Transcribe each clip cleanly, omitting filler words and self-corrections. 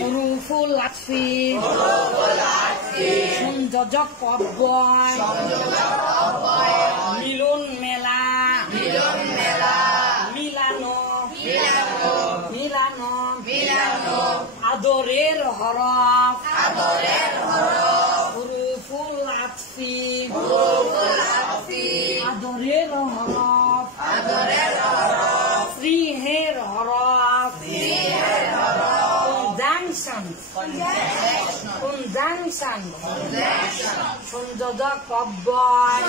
হুরুফুল আতফি সংযোজক অব্যয় মিলন মেলা মিলানো আদরের হরফ হুরুফুল আতফি আদরের হরফ স্নেহের হরফ কনজাংশন সংযোজক অব্যয়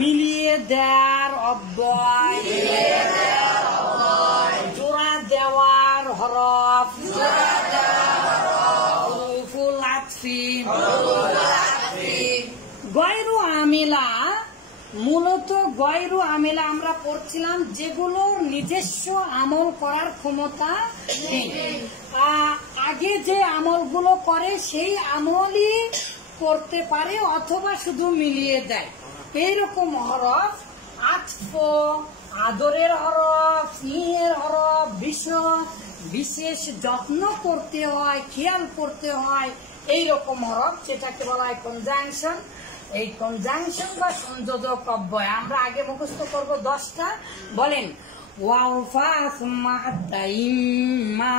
মিলিয়ে দেওয়ার অব্যয় জোড়া দেওয়ার হরফ হুরুফুল আতফি গয়রু আমিলা মূলত গয়রু আমিলা আমরা পড়ছিলাম যেগুলোর নিজস্ব আমল করার ক্ষমতা নেই। আগে যে আমলগুলো করে সেই আমলই করতে পারে অথবা শুধু মিলিয়ে দেয়, এইরকম হরফ আতফ আদরের হরফ স্নেহের হরফ বিশেষ যত্ন করতে হয়, খেয়াল করতে হয়, এইরকম হরফ যেটাকে বলা হয় কনজাংশন। এই কনজাংশন বা সংযোজক অব্যয় আমরা আগে মুখস্থ করব 10টা। বলেন ওয়াও ফা সুম্মা হাত্তা ইম্মা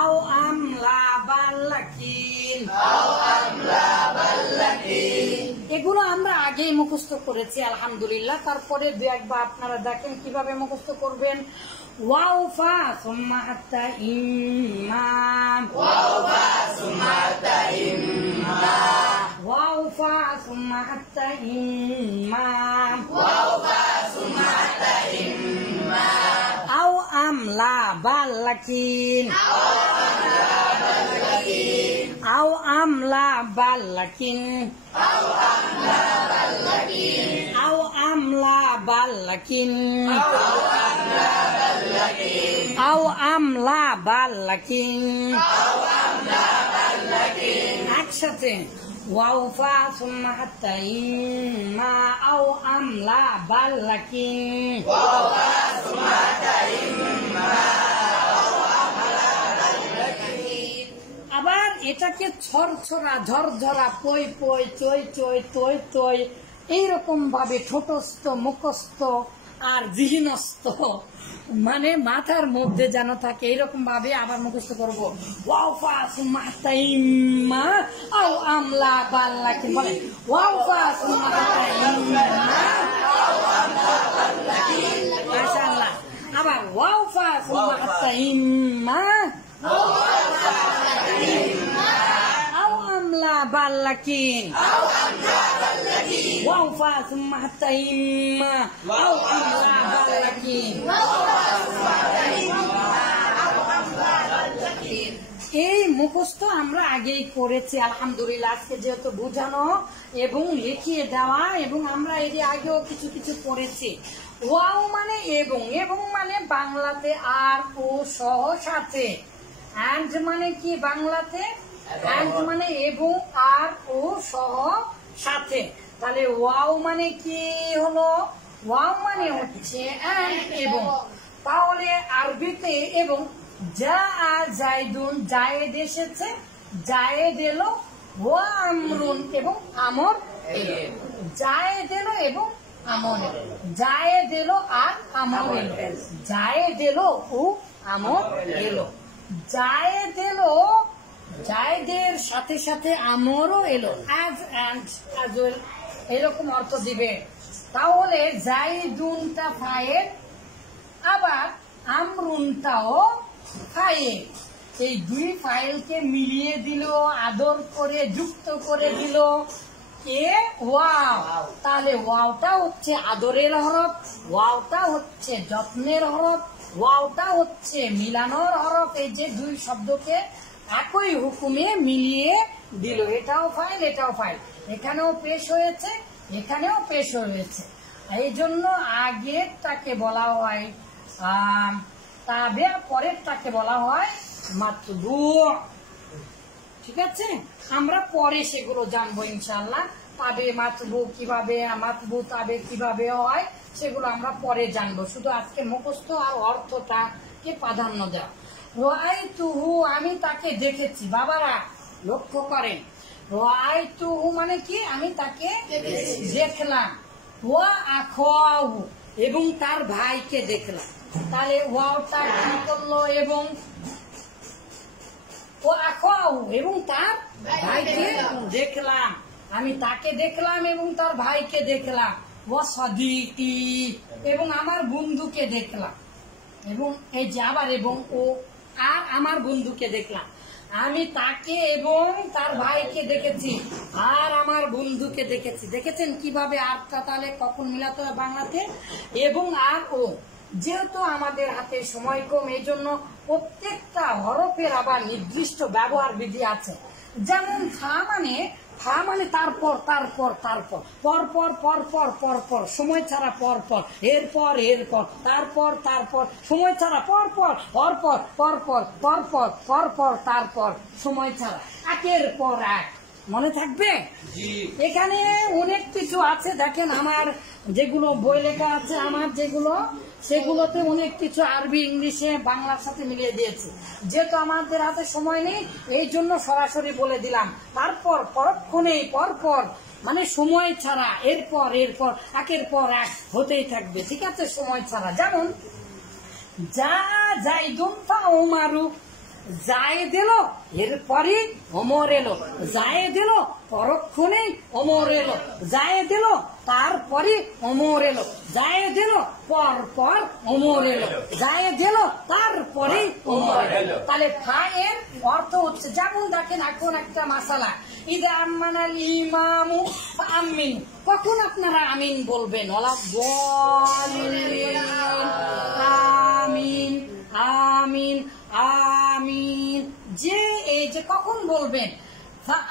আও আমলা বাল্লাকিন এগুলো আমরা আগেই মুখস্থ করেছি আলহামদুলিল্লাহ। তারপরে দু একবার আপনারা দেখেন কিভাবে মুখস্থ করবেন। ওয়াও ফা সুম্মা হাত্তা ইম্মা ওয়াও ফা সুম্মা হাত্তা ইম্মা আও আমলা বাল্লাকিন আও আমলা বাল্লাকিন আও আমলা বাল্লাকিন আও আমলা বাল্লাকিন একসাথে ওয়াও ফা সুম্মা হাত্তা ইম্মা আও আমলা বাল্লাকিন আবার এটাকে ছড়ছড়া ঝরঝরা পই পই চই চই তৈ তৈ এইরকম ভাবে ঠোঁটস্থ মুখস্থ আর জিহ্নস্থ মানে মাথার মধ্যে যেন থাকে এইরকম ভাবে আবার মুখস্থ করবো। ওয়াও ফা সুম্মা হাত্তা ইম্মা আও আমলা বাল্লাকিন বলে ওয়াও ফা সুম্মা হাত্তা ইম্মা আও আমলা বাল্লাকিন মাশাআল্লাহ। আবার ওয়াও ফা সুম্মা হাত্তা ইম্মা আও আমলা বাল্লাকিন ওয়াও ফা সুম্মা হাত্তা ইম্মা আও আমলা বাল্লাকিন। এই মুখস্থ আমরা আগেই করেছি আলহামদুলিল্লাহ। আজকে যেহেতু বোঝানো এবং লিখিয়ে দেওয়া এবং আমরা এর আগেও কিছু কিছু পড়েছি। ওয়াও মানে এবং, এবং মানে বাংলাতে আর ও সহ সাথে, অ্যান্ড মানে কি বাংলাতে অ্যান্ড মানে এবং আর ও সহ সাথে। তাহলে ওয়াও মানে কি হলো? ওয়াও মানে হচ্ছে অ্যান্ড এবং। তাহলে আরবিতে এবং যা জায়দুন জায়েদ এসেছে, জায়েদ এলো, ওয়া আমরুন এবং আমর এলো, জায়েদ এলো এবং আমর এলো, জায়েদ এলো আর আমর এলো, জায়েদ এলো ও আমর এলো, জায়েদ এলো, জায়েদের সাথে সাথে আমরও এলো, অ্যাজ অ্যান্ড অ্যাজ ওয়েল এরকম অর্থ দিবে। তাহলে জাইদুনটা ফাইল আবার আমরুনটাও ফাইল, এই দুই ফাইলকে মিলিয়ে দিল, আদর করে যুক্ত করে দিল কে? ওয়াও। তাহলে ওয়াওটা হচ্ছে আদরের হরফ, ওয়াওটা হচ্ছে যত্নের হরফ, ওয়াওটা হচ্ছে মিলানোর হরফ। এই যে দুই শব্দকে একই হুকুমে মিলিয়ে দিল, এটাও ফাইল এটাও ফাইল, এখানেও পেশ হয়েছে এখানেও পেশ হয়েছে। এই জন্য আগেরটাকে বলা হয় তাবে, পরেরটাকে বলা হয় মাতবু। ঠিক আছে, আমরা পরে সেগুলো জানবো ইনশাআল্লাহ। তাবে মাতবু কিভাবে, মাতবু তাবে কিভাবে হয় সেগুলো আমরা পরে জানবো, শুধু আজকে মুখস্থ আর অর্থটাকে প্রাধান্য দেওয়া। রাআইতুহু আমি তাকে দেখেছি, বাবারা লক্ষ্য করেন, রাআইতুহু মানে কি আমি তাকে দেখলাম, ওয়া আখাহু এবং তার ভাইকে দেখলাম। তাহলে ওয়াওটা কি করলো, এবং ও আখাহু এবং তার ভাইকে দেখলাম, আমি তাকে দেখলাম এবং তার ভাইকে দেখলাম, ওয়া সাদিকি এবং আমার বন্ধুকে দেখলাম, এবং এই যে আবার এবং ও আর আমার বন্ধুকে দেখলাম, আমি তাকে এবং তার ভাইকে দেখেছি আর আমার বন্ধুকে দেখেছি। দেখেছেন কিভাবে আরটা তাহলে কখন মিলাতে হয় বাংলাতে, এবং আর ও। যেহেতু আমাদের হাতে সময় কম, এই জন্য প্রত্যেকটা হরফের আবার নির্দিষ্ট ব্যবহার বিধি আছে। যেমন ফা মানে তারপর তারপর তারপর, পরপর পরপর পরপর, সময় ছাড়া পরপর, এরপর এরপর, তারপর তারপর, সময় ছাড়া পরপর পরপর পরপর পরপর পরপর, তারপর সময় ছাড়া, একের পর এক। মনে থাকবে? এখানে অনেক কিছু আছে, দেখেন আমার যেগুলো বই লেখা আছে, আমার যেগুলো সেগুলোতে অনেক কিছু আরবি ইংলিশে বাংলার সাথে মিলিয়ে দিয়েছে। যেহেতু আমাদের হাতে সময় নেই, এই জন্য সরাসরি বলে দিলাম। তারপর পরক্ষণেই পরপর মানে সময় ছাড়া, এরপর এরপর, একের পর এক হতেই থাকবে, ঠিক আছে, সময় ছাড়া। যেমন যা যাইদুন ফা উমারু, জায়েদ এলো এরপরে ওমর এলো, জায়েদ এলো পরক্ষণে ওমর এলো, জায়েদ এলো তারপরে ওমর এলো, জায়েদ এলো পর পর ওমর এলো, জায়েদ এলো তারপরে ওমর এলো। তাহলে ফা এর অর্থ হচ্ছে, যেমন দেখেন এখন একটা মাসালা, ইদা আম্মানাল ইমামু আমিন, কখন আপনারা আমিন বলবেন? ওলা বলিন, আমিন আমিন আমিন, যে এই যে কখন বলবেন,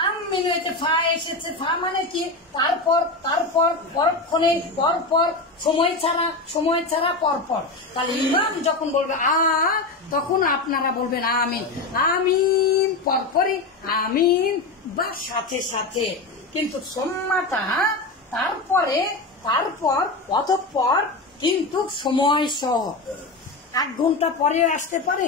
আমিন হয়েছে ফা এসেছে, ফা মানে কি তারপর তারপর, পরক্ষণে পরপর, সময় ছাড়া পরপর। তাহলে ইমাম যখন বলবে তখন আপনারা বলবেন আমিন, আমিন পরপরই, আমিন বা সাথে সাথে, কিন্তু সম্মাটা তারপরে তারপর অতঃপর, কিন্তু সময় সহ 1 ঘন্টা পরে আসতে পারে।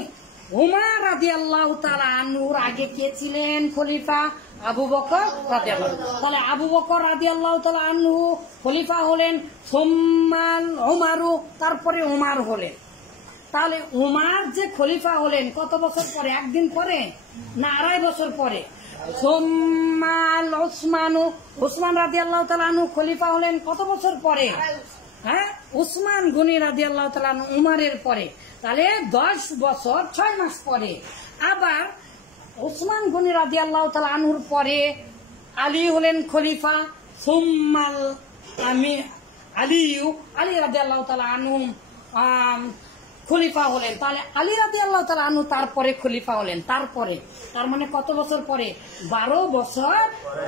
উমর রাদিয়াল্লাহু তাআলা আনহুর আগে কে ছিলেন খলিফা? আবু বকর রাদিয়াল্লাহু। তাহলে আবু বকর রাদিয়াল্লাহু তাআলা আনহু খলিফা হলেন, সুম্মাল উমারু, তারপরে উমার হলেন। তাহলে উমার যে খলিফা হলেন কত বছর পরে? 1 দিন পরে না 2.5 বছর পরে? সুম্মাল উসমানু, উসমান রাদিয়াল্লাহু তাআলা আনহু খলিফা হলেন কত বছর পরে? হ্যাঁ, উসমান গনি রাদিয়াল্লাহু তাআলা আনহু উমারের পরে, তাহলে 10 বছর 6 মাস পরে। আবার উসমান গনি রাদিয়াল্লাহু তাআলা আনহুর পরে আলী হলেন খলিফা, সুম্মাল আলী রাদিয়াল্লাহু তাআলা আনহু খলিফা হলেন। তাহলে আলী রাদিয়াল্লাহু তাআলা আনহু তারপরে খলিফা হলেন, তারপরে, তার মানে কত বছর পরে? 12 বছর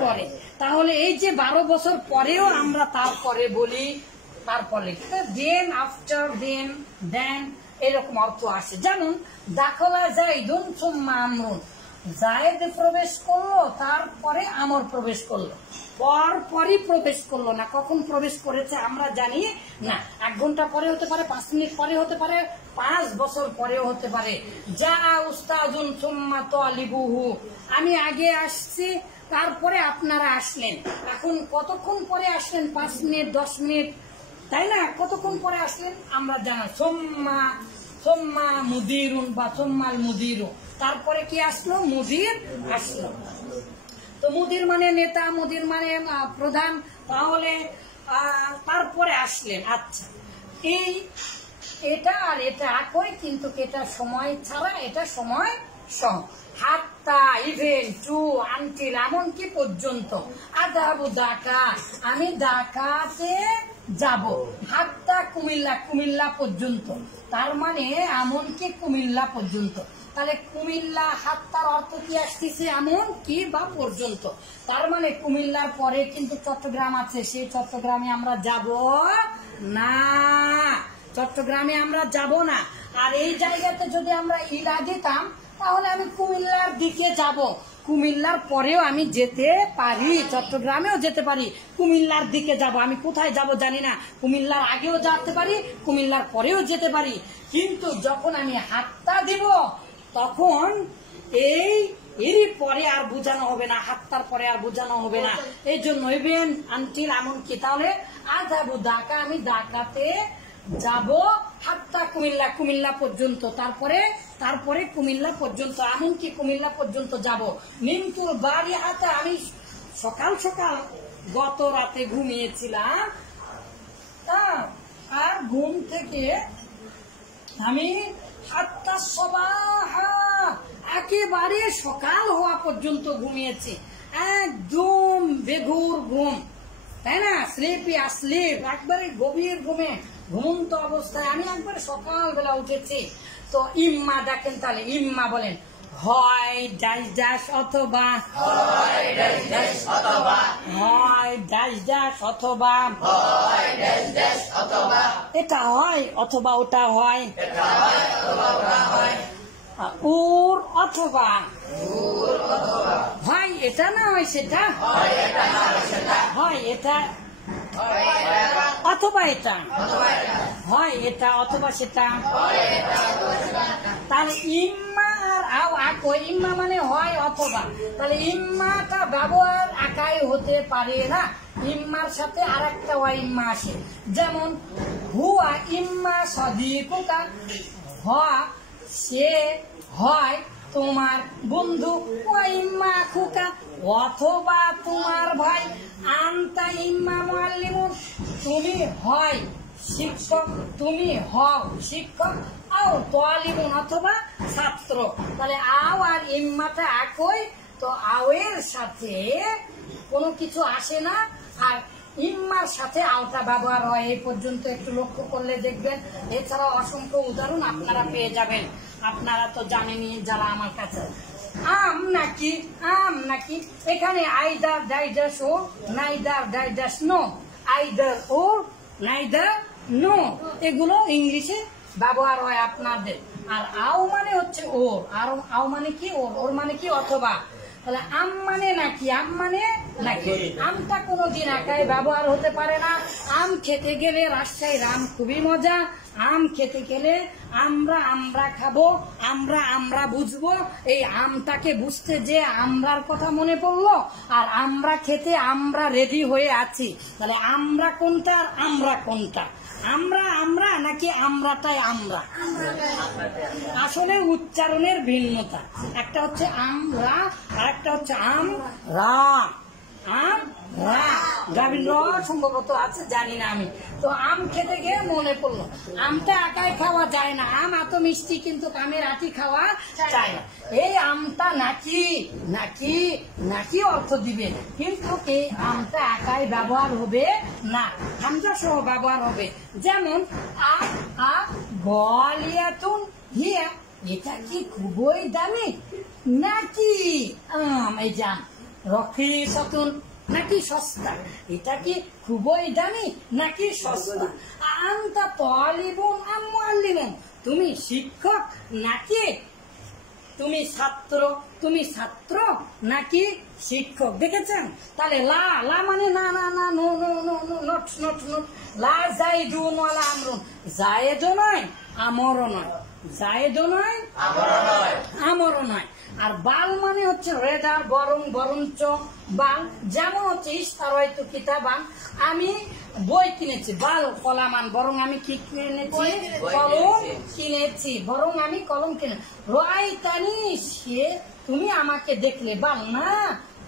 পরে। তাহলে এই যে 12 বছর পরেও আমরা তারপরে বলি, তারপরে দেন, আফটার, দেন এরকম অর্থ আসে। যেমন দাখলা যাইদুন সুম্মা আমরুন, জায়েদ প্রবেশ করলো তারপরে আমর প্রবেশ করলো, পরপরই প্রবেশ করলো না। কখন প্রবেশ করেছে আমরা জানি না, 1 ঘন্টা পরে হতে পারে, 5 মিনিট পরে হতে পারে, 5 বছর পরেও হতে পারে। যা উস্তাজুন সুম্মা তালিবুহু, আমি আগে আসছি তারপরে আপনারা আসলেন। এখন কতক্ষণ পরে আসলেন? 5 মিনিট 10 মিনিট, তাই না? কতক্ষণ পরে আসলেন আমরা জানা। সোম্মা মুদিরুন বা সোম্মাল মুদিরু, তারপরে কি আসলো? মুদির আসলো। তো মুদির মানে নেতা, মুদির মানে প্রধান, তাহলে তারপরে আসলেন। আচ্ছা, এটা আর এটা একই, কিন্তু এটা সময় ছাড়া, এটা সময় সহ। হাত্তা, ইভেন, টু, আনটিল, এমনকি পর্যন্ত। আদাবু ঢাকা, আমি ঢাকাতে যাব। হাত্তা কুমিল্লা, কুমিল্লা পর্যন্ত, তার মানে এমনকি কুমিল্লা পর্যন্ত। তাহলে কুমিল্লা, হাত্তার অর্থ কি আসতেছে? এমন কি বা পর্যন্ত। তার মানে কুমিল্লার পরে কিন্তু চট্টগ্রাম আছে, সেই চট্টগ্রামে আমরা যাব না, চট্টগ্রামে আমরা যাব না। আর এই জায়গাতে যদি আমরা ইলা দিতাম, তাহলে আমি কুমিল্লার দিকে যাব, কুমিল্লার পরেও আমি যেতে পারি, চট্টগ্রামেও যেতে পারি, কুমিল্লার দিকে যাব। আমি কোথায় যাব জানি না, কুমিল্লার আগেও যেতে পারি, কুমিল্লার পরেও যেতে পারি। কিন্তু যখন আমি হাতটা দিব তখন এরই পরে আর বোঝানো হবে না, হাতটার পরে আর বোঝানো হবে না। এই জন্য ইভেন আনটিল এমনকি তাহলে আযাবু ঢাকা, আমি ঢাকাতে যাব, হাত্তা কুমিল্লা, কুমিল্লা পর্যন্ত, তারপরে কুমিল্লা পর্যন্ত, এমনকি কুমিল্লা পর্যন্ত যাব। নিমতুল বাড়ি হাতে, আমি সকাল সকাল গত রাতে ঘুমিয়েছিলাম, আর ঘুম থেকে আমি হাত্তা সবাহা, একেবারে সকাল হওয়া পর্যন্ত ঘুমিয়েছি, একদম বেঘোর ঘুম, তাই না, স্লিপি আসলিপ, একবারে গভীর ঘুমে, ঘুমন্ত অবস্থায় আমি একবারে সকালবেলা উঠেছি। তো ইম্মা দেখেন, তাহলে ইম্মা বলেন হয় ড্যাশ ড্যাশ অথবা, হয় ড্যাশ ড্যাশ অথবা, হয় ড্যাশ ড্যাশ অথবা, হয় ড্যাশ ড্যাশ অথবা, এটা হয় অথবা ওটা হয়, এটা হয় অথবা ওটা হয়, ওর অথবা, ওর অথবা, হয় এটা না হয় সেটা, হয় এটা না হয় সেটা, হয় এটা অথবা এটা, হয় এটা অথবা সেটা। তাহলে ইম্মা আর আও আকো, ইম্মা মানে হয় অথবা, তাহলে ইম্মাটা ব্যবহার একাই হতে পারে না, ইম্মার সাথে আর একটা ওয়া ইম্মা আসে। যেমন হুয়া ইম্মা সাদিকুকা, হওয়া সে হয় তোমার বন্ধু, ওয়া ইম্মা আখুকা অথবা তোমার ভাই, আনতা ইম্মা মুআল্লিমুন তুমি হয় শিক্ষক, তুমি হও শিক্ষক, আও তালিবুন অথবা ছাত্র। তাহলে আও আর ইম্মাটা একই, তো আওয়ের সাথে কোনো কিছু আসে না, আর ইম্মার সাথে আওটা ব্যবহার হয়। এই পর্যন্ত একটু লক্ষ্য করলে দেখবেন, এছাড়াও অসংখ্য উদাহরণ আপনারা পেয়ে যাবেন, আপনারা তো জানেনই যারা আমার কাছে। আম নাকি, আম নাকি, এখানে আইদার ডাইডাস ও নাইদার ডাইডাস নো, আইদার ও নাইদার নো, এগুলো ইংলিশে ব্যবহার হয় আপনাদের। আর আও মানে হচ্ছে ওর, আর আও মানে কি ওর, ওর মানে কি অথবা। তাহলে আম মানে নাকি, আম মানে নাকি, আমটা কোনোদিন একাই ব্যবহার হতে পারে না। আম খেতে গেলে রাজশাহীর আম খুবই মজা, আম খেতে গেলে আমরা খাবো, আমরা বুঝবো, এই আমটাকে বুঝতে যে আমরার কথা মনে পড়লো, আর আমরা খেতে আমরা রেডি হয়ে আছি। তাহলে আমরা কোনটা আর আমরা কোনটা, আমরা নাকি আমরাটাই আমরা, আসলে উচ্চারণের ভিন্নতা, একটা হচ্ছে আমরা আর একটা হচ্ছে আমরা, গ্রামীণ সম্ভবত আছে, জানি না আমি। তো আম খেতে গিয়ে মনে পড়লো, আমটা একাই খাওয়া যায় না, আম এত মিষ্টি কিন্তু আমের আটি খাওয়া যায় না। এই আমটা নাকি নাকি নাকি অর্থ দিবে, কিন্তু এই আমটা একাই ব্যবহার হবে না, হামজা সহ ব্যবহার হবে। যেমন আ গলিয়াতুন হিয়া, এটা কি খুবই দামি নাকি আম, এই যে আম রখিসাতুন নাকি সস্তা, এটা কি খুবই দামি নাকি সস্তা। আনতা তালিবুন আম মুআল্লিমুন, তুমি শিক্ষক নাকি তুমি ছাত্র, তুমি ছাত্র নাকি শিক্ষক। দেখেছেন? তাহলে লা, লা মানে না না না, no no no no, not not not, লা যাইদুন ওয়ালা আমরুন, জায়েদও নয় আমরও নয়, জায়েদও নয় আমরও নয়। আর বাল মানে হচ্ছে রেদার, বরং বরঞ্চ, বাল। যেমন হচ্ছে ইশতারাইতু কিতাবান, আমি বই কিনেছি, বাল কলামান, বরং আমি কি কিনেছি, কলম কিনেছি, বরং আমি কলম কিনে। রাআইতানি, সে তুমি আমাকে দেখলে, বাল না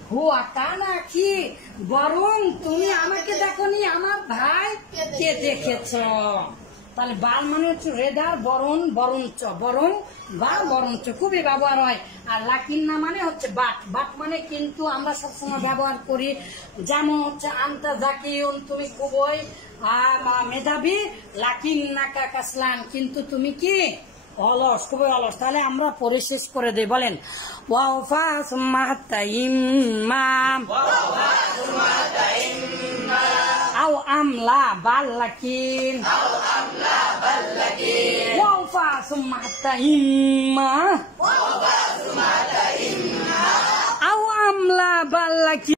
হুয়া তা নাকি, বরং তুমি আমাকে দেখোনি, আমার ভাই কে দেখেছ। তাহলে বাল মানে হচ্ছে রেদার, বরং বরঞ্চ, বরং বা বরঞ্চ খুবই ব্যবহার হয়। আর লাকিন্না মানে হচ্ছে বাট, বাট মানে কিন্তু আমরা সবসময় ব্যবহার করি। যেমন হচ্ছে আনতা জাকিউন, তুমি খুবই মেধাবী, লাকিন্নাকা কাসলান, কিন্তু তুমি কি অলস, খুবই অলস। তাহলে আমরা পরে শেষ করে দেই, বলেন ওয়াফা সুম্মা হাত্তা ইম্মা, আও আমলা বাল লাকিন, ওয়াফা সুম্মা হাত্তা ইম্মা, আও পাল্লা কি